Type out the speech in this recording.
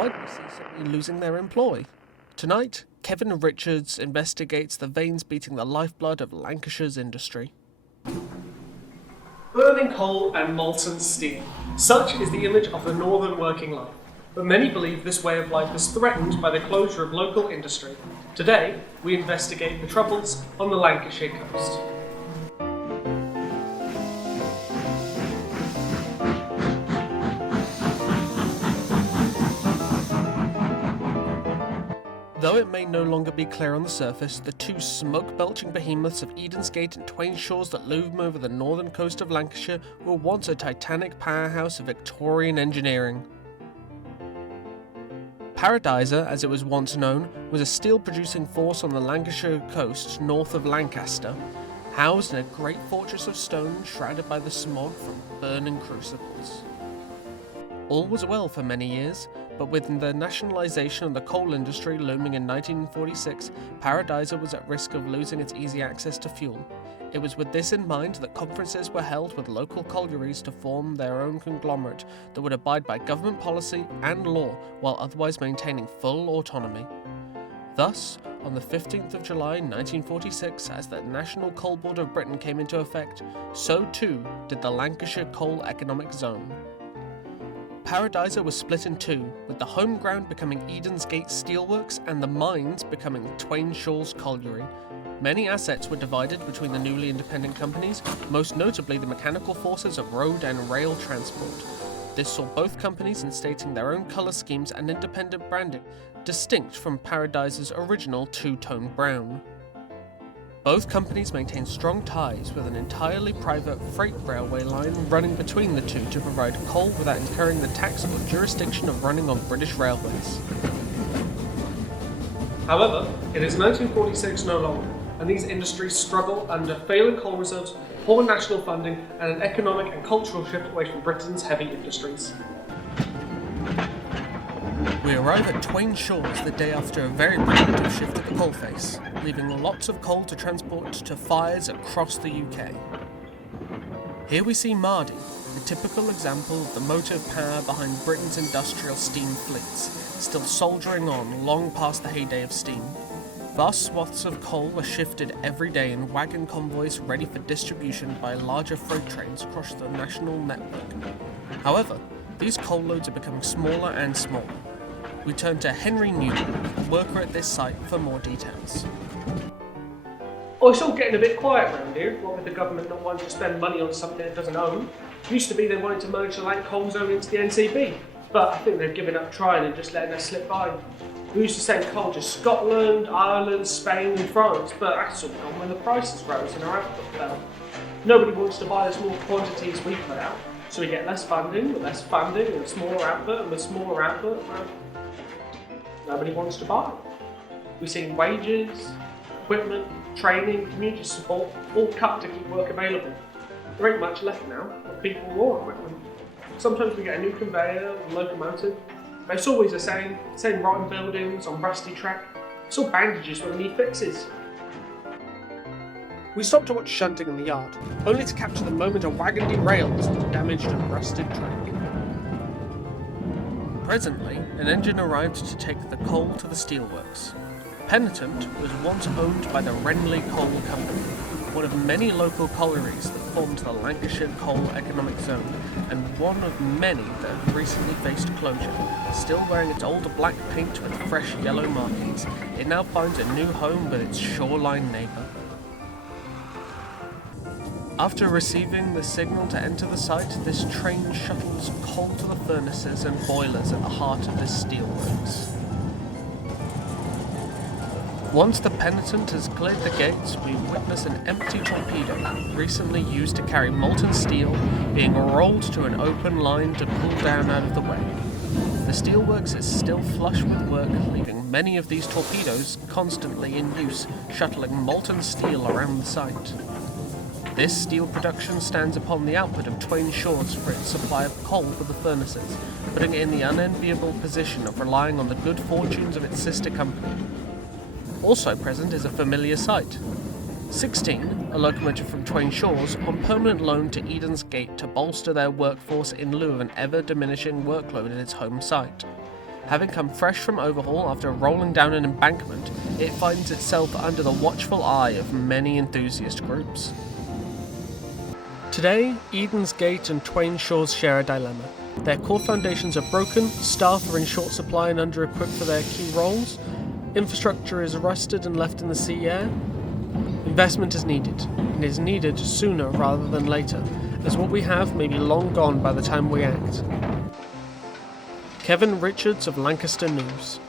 widely ceasing losing their employ. Tonight, Kevin Richards investigates the veins beating the lifeblood of Lancashire's industry. Burning coal and molten steel. Such is the image of the northern working life. But many believe this way of life is threatened by the closure of local industry. Today, we investigate the troubles on the Lancashire coast. Though it may no longer be clear on the surface, the two smoke-belching behemoths of Edensgate and Twain Shores that loom over the northern coast of Lancashire were once a titanic powerhouse of Victorian engineering. Paradiser, as it was once known, was a steel-producing force on the Lancashire coast north of Lancaster, housed in a great fortress of stone shrouded by the smog from burning crucibles. All was well for many years, but with the nationalisation of the coal industry looming in 1946, Paradiser was at risk of losing its easy access to fuel. It was with this in mind that conferences were held with local collieries to form their own conglomerate that would abide by government policy and law while otherwise maintaining full autonomy. Thus, on the 15th of July 1946, as the National Coal Board of Britain came into effect, so too did the Lancashire Coal Economic Zone. Paradiser was split in two, with the home ground becoming Edensgate Steelworks and the mines becoming Twain Shores Colliery. Many assets were divided between the newly independent companies, most notably the mechanical forces of road and rail transport. This saw both companies instating their own colour schemes and independent branding, distinct from Paradiser's original two-tone brown. Both companies maintained strong ties with an entirely private freight railway line running between the two to provide coal without incurring the tax or jurisdiction of running on British railways. However, it is 1946 no longer, and these industries struggle under failing coal reserves, poor national funding, and an economic and cultural shift away from Britain's heavy industries. We arrive at Twain Shores the day after a very productive shift at the coalface, leaving lots of coal to transport to fires across the UK. Here we see Mardy, a typical example of the motive power behind Britain's industrial steam fleets, still soldiering on long past the heyday of steam. Vast swaths of coal were shifted every day in wagon convoys ready for distribution by larger freight trains across the national network. However, these coal loads are becoming smaller and smaller. We turn to Henry Newman, a worker at this site, for more details. Oh, it's all getting a bit quiet around here, what with the government not wanting to spend money on something it doesn't own. Used to be they wanted to merge the Lanc coal zone into the NCB, but I think they've given up trying and just letting us slip by. We used to send coal to Scotland, Ireland, Spain and France, but that's all gone when the prices rose and our output fell. Nobody wants to buy the small quantities we put out, so we get less funding, with less funding and a smaller output, and with smaller output, well, nobody wants to buy. We've seen wages, equipment, training, community support all cut to keep work available. There ain't much left now of people or equipment. Sometimes we get a new conveyor and locomotive, but it's always the same rotten buildings on rusty track. It's all bandages when we need fixes. We stopped to watch shunting in the yard, only to capture the moment a wagon derails on a damaged and rusted track. Presently, an engine arrived to take the coal to the steelworks. Penitent was once owned by the Renly Coal Company, one of many local collieries that formed the Lancashire Coal Economic Zone, and one of many that have recently faced closure. Still wearing its old black paint with fresh yellow markings, it now finds a new home with its shoreline neighbour. After receiving the signal to enter the site, this train shuttles coal to the furnaces and boilers at the heart of this steelworks. Once the Penitent has cleared the gates, we witness an empty torpedo, recently used to carry molten steel, being rolled to an open line to pull down out of the way. The steelworks is still flush with work, leaving many of these torpedoes constantly in use, shuttling molten steel around the site. This steel production stands upon the output of Twain Shores for its supply of coal for the furnaces, putting it in the unenviable position of relying on the good fortunes of its sister company. Also present is a familiar sight. 16, a locomotive from Twain Shores, on permanent loan to Edensgate to bolster their workforce in lieu of an ever-diminishing workload at its home site. Having come fresh from overhaul after rolling down an embankment, it finds itself under the watchful eye of many enthusiast groups. Today, Eden's Gate and Twain Shores share a dilemma. Their core foundations are broken, staff are in short supply and under-equipped for their key roles, infrastructure is rusted and left in the sea air. Investment is needed, and is needed sooner rather than later, as what we have may be long gone by the time we act. Kevin Richards of Lancaster News.